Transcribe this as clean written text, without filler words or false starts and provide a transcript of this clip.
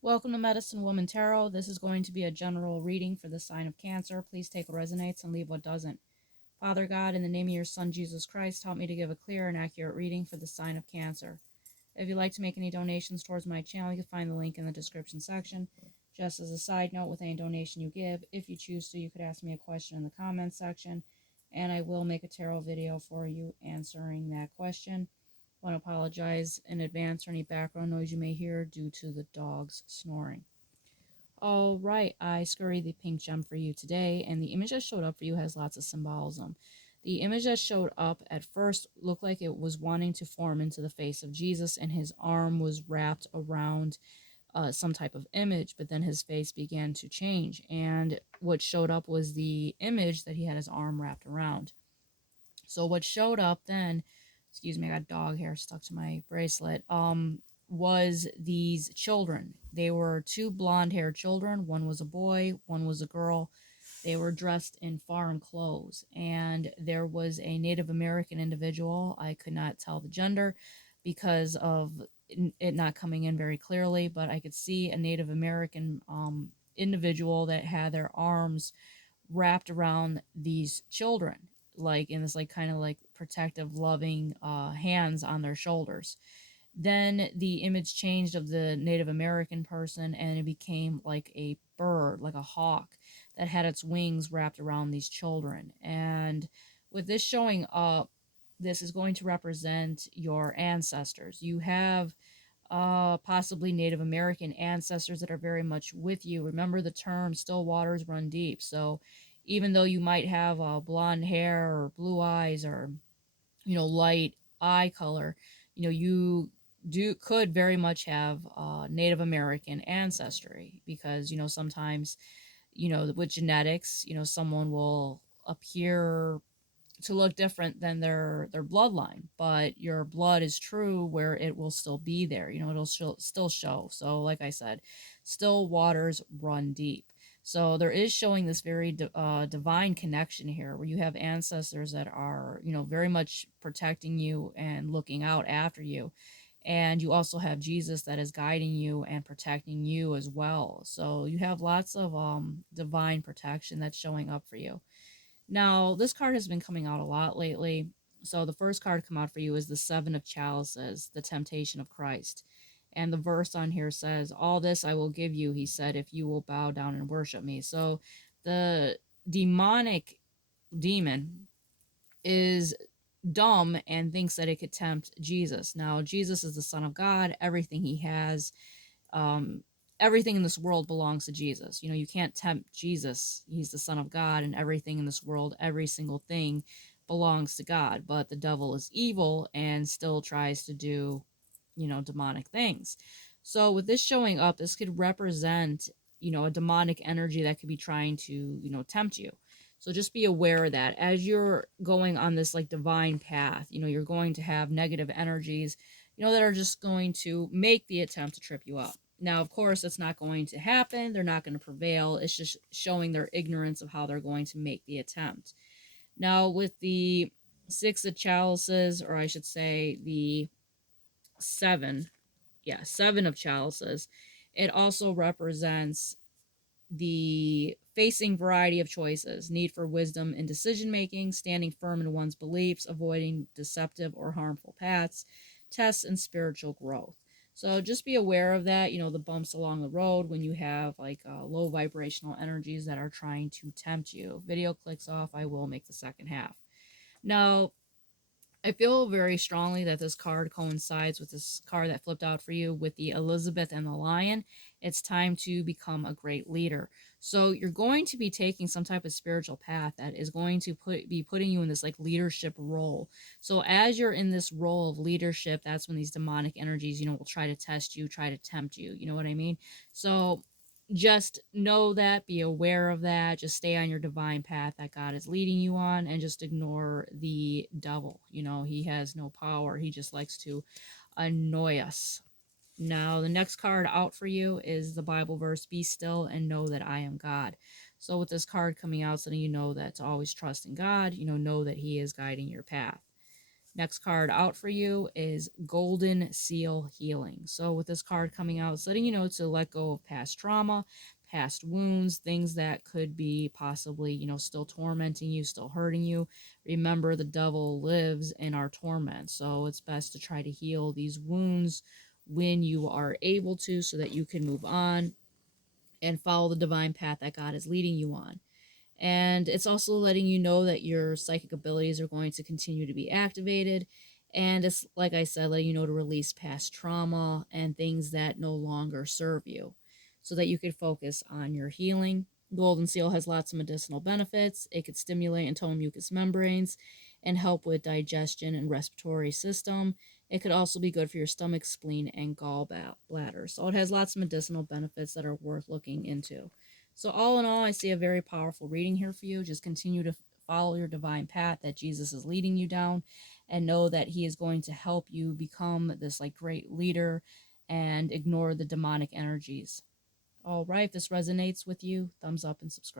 Welcome to Medicine Woman Tarot. This is going to be a general reading for the sign of Cancer. Please take what resonates and leave what doesn't. Father God, in the name of your Son, Jesus Christ, help me to give a clear and accurate reading for the sign of Cancer. If you'd like to make any donations towards my channel, you can find the link in the description section. Just as a side note, with any donation you give, if you choose to, you could ask me a question in the comments section, and I will make a tarot video for you answering that question. I want to apologize in advance for any background noise you may hear due to the dogs snoring. All right, I scurried the pink gem for you today, and the image that showed up for you has lots of symbolism. The image that showed up at first looked like it was wanting to form into the face of Jesus, and his arm was wrapped around some type of image, but then his face began to change, and what showed up was the image that he had his arm wrapped around. So what showed up then, excuse me, I got dog hair stuck to my bracelet, was these children. They were two blonde haired children. One was a boy, one was a girl. They were dressed in foreign clothes, and there was a Native American individual. I could not tell the gender because of it not coming in very clearly, but I could see a Native American individual that had their arms wrapped around these children, like in this like kind of like protective loving hands on their shoulders. Then the image changed of the Native American person, and it became like a bird, like a hawk that had its wings wrapped around these children. And with this showing up, this is going to represent your ancestors. You have possibly Native American ancestors that are very much with you. Remember the term still waters run deep. So even though you might have blonde hair or blue eyes or, light eye color, you could very much have Native American ancestry, because, sometimes, with genetics, someone will appear to look different than their bloodline, but your blood is true where it will still be there. It'll still show. So like I said, still waters run deep. So there is showing this very divine connection here, where you have ancestors that are, very much protecting you and looking out after you, and you also have Jesus that is guiding you and protecting you as well. So you have lots of divine protection that's showing up for you. Now, this card has been coming out a lot lately. So the first card to come out for you is the Seven of Chalices, the temptation of Christ. And the verse on here says, "All this I will give you," he said, "if you will bow down and worship me." So the demonic demon is dumb and thinks that it could tempt Jesus. Now, Jesus is the Son of God. Everything he has, um, everything in this world belongs to Jesus. You can't tempt Jesus. He's the Son of God, and everything in this world, every single thing belongs to God. But the devil is evil and still tries to do, demonic things. So with this showing up, this could represent, a demonic energy that could be trying to, tempt you. So just be aware of that as you're going on this like divine path. You're going to have negative energies, that are just going to make the attempt to trip you up. Now, of course, that's not going to happen. They're not going to prevail. It's just showing their ignorance of how they're going to make the attempt. Now, with the Six of Chalices, or I should say the seven, yeah, Seven of Chalices, it also represents the facing variety of choices, need for wisdom in decision making, standing firm in one's beliefs, avoiding deceptive or harmful paths, tests, and spiritual growth. So just be aware of that, the bumps along the road when you have like low vibrational energies that are trying to tempt you. Video clicks off, I will make the second half. Now, I feel very strongly that this card coincides with this card that flipped out for you with the Elizabeth and the Lion. It's time to become a great leader. So you're going to be taking some type of spiritual path that is going to be putting you in this like leadership role. So as you're in this role of leadership, that's when these demonic energies, will try to test you, try to tempt you. You know what I mean? So just know that, be aware of that, just stay on your divine path that God is leading you on, and just ignore the devil. He has no power, he just likes to annoy us. Now, the next card out for you is the Bible verse, "Be still and know that I am God." So with this card coming out, so you know that to always trust in God, know that he is guiding your path. Next card out for you is Golden Seal Healing. So with this card coming out, it's letting you know to let go of past trauma, past wounds, things that could be possibly, still tormenting you, still hurting you. Remember, the devil lives in our torment. So it's best to try to heal these wounds when you are able to, so that you can move on and follow the divine path that God is leading you on. And it's also letting you know that your psychic abilities are going to continue to be activated. And it's, like I said, letting you know to release past trauma and things that no longer serve you, so that you can focus on your healing. Golden Seal has lots of medicinal benefits. It could stimulate and tone mucous membranes and help with digestion and respiratory system. It could also be good for your stomach, spleen, and gallbladder. So it has lots of medicinal benefits that are worth looking into. So all in all, I see a very powerful reading here for you. Just continue to follow your divine path that Jesus is leading you down, and know that he is going to help you become this great leader and ignore the demonic energies. All right, if this resonates with you, thumbs up and subscribe.